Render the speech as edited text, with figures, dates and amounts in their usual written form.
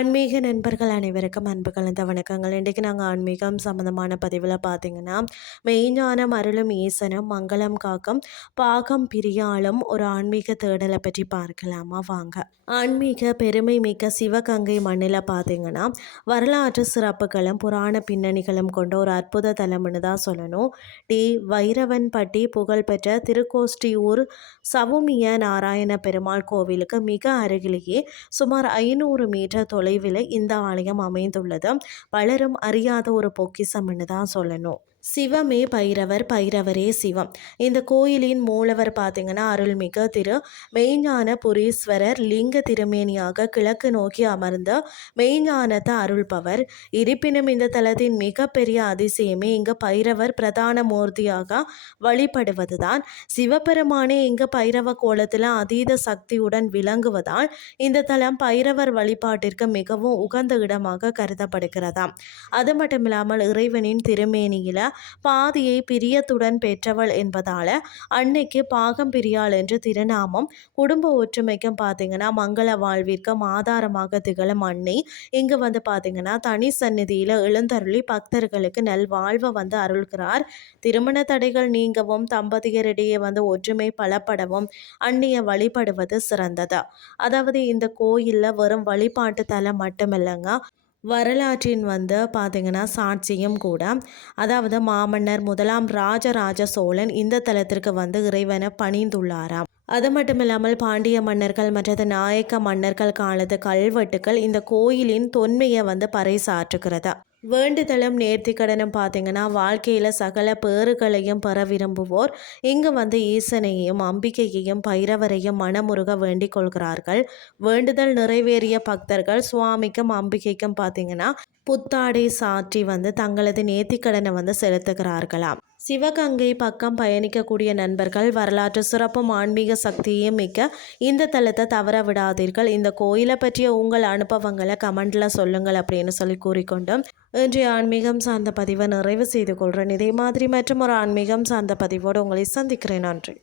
ஆன்மீக நண்பர்கள் அனைவருக்கும் அன்பு கலந்த வணக்கங்கள். இன்றைக்கு நாங்கள் ஆன்மீகம் சம்மந்தமான பதிவில் பார்த்தீங்கன்னா, மெய்ஞானம் அருளும் ஈசனும் மங்களம் காக்கும் பாகம் பிரியாளும் ஒரு ஆன்மீக தேடலை பற்றி பார்க்கலாமா வாங்க. ஆன்மீக பெருமை மிக்க சிவகங்கை மண்ணில் பார்த்தீங்கன்னா, வரலாற்று சிறப்புகளும் புராண பின்னணிகளும் கொண்ட ஒரு அற்புத தலம்னு தான் சொல்லணும். வைரவன்பட்டி புகழ்பெற்ற திருக்கோஷ்டியூர் சவுமிய நாராயண பெருமாள் கோவிலுக்கு மிக அருகிலேயே சுமார் 500 மீட்டர் தொலைவில் இந்த ஆலயம் அமைந்துள்ளது. பலரும் அறியாத ஒரு பொக்கிஷம்னு தான் சொல்லணும். சிவமே பைரவர், பைரவரே சிவம். இந்த கோயிலின் மூலவர் பார்த்தீங்கன்னா அருள்மிகு திரு மெய்ஞான புரீஸ்வரர் லிங்க திருமேனியாக கிழக்கு நோக்கி அமர்ந்த மெய்ஞானத்தை அருள்பவர். இருப்பினும் இந்த தலத்தின் மிகப்பெரிய அதிசயமே இங்கு பைரவர் பிரதான மூர்த்தியாக வழிபடுவதுதான். சிவபெருமானே இங்கு பைரவ கோலத்தில் அதீத சக்தியுடன் விளங்குவதால் இந்த தலம் பைரவர் வழிபாட்டிற்கு மிகவும் உகந்த இடமாக கருதப்படுகிறதாம். அது மட்டுமில்லாமல் இறைவனின் திருமேனியில பாதியை பிரியத்துடன் பெற்றவள் என்பதால அன்னைக்கு பாகம் பிரியாள் என்று திருநாமம். குடும்ப ஒற்றுமைக்கும் பார்த்தீங்கன்னா மங்கள வாழ்விற்கும் ஆதாரமாக திகழும் அன்னை இங்கு பார்த்தீங்கன்னா தனி சந்நிதியில எழுந்தருளி பக்தர்களுக்கு நல்வாழ்வை அருள்கிறார். திருமண தடைகள் நீங்கவும் தம்பதியரிடையே ஒற்றுமை பலப்படவும் அன்னையை வழிபடுவது சிறந்தது. அதாவது இந்த கோயில்ல வெறும் வழிபாட்டு தலம் மட்டுமில்லைங்க, வரலாற்றின் பார்த்தீங்கன்னா சாட்சியும் கூட. அதாவது மாமன்னர் முதலாம் ராஜராஜ சோழன் இந்த தலத்திற்கு இறைவனை பணிந்துள்ளாராம். அது மட்டும் இல்லாமல் பாண்டிய மன்னர்கள் மற்றது நாயக்க மன்னர்கள் காலத்து கல்வெட்டுக்கள் இந்த கோயிலின் தொன்மையை பறைசாற்றுகிறது. வேண்டுதலும் நேர்த்திக்கடனும் பார்த்தீங்கன்னா வாழ்க்கையில் சகல பேறுகளையும் பெற விரும்புவோர் இங்கு ஈசனையும் அம்பிகையையும் பைரவரையும் மனமுருக வேண்டிக் கொள்கிறார்கள். வேண்டுதல் நிறைவேறிய பக்தர்கள் சுவாமிக்கும் அம்பிகைக்கும் பார்த்தீங்கன்னா புத்தாடை சாற்றி தங்களது நேர்த்திக்கடனை செலுத்துகிறார்களாம். சிவகங்கை பக்கம் பயணிக்கக்கூடிய நண்பர்கள் வரலாற்று சிறப்பும் ஆன்மீக சக்தியையும் மிக்க இந்த தலத்தை தவற விடாதீர்கள். இந்த கோயிலை பற்றிய உங்கள் அனுபவங்களை கமெண்ட்ல சொல்லுங்கள் அப்படின்னு சொல்லி கூறிக்கொண்டும் இன்றைய ஆன்மீகம் சார்ந்த பதிவை நிறைவு செய்து கொள்கிறேன். இதே மாதிரி மற்றும் ஒரு ஆன்மீகம் சார்ந்த பதிவோடு உங்களை சந்திக்கிறேன். நன்றி.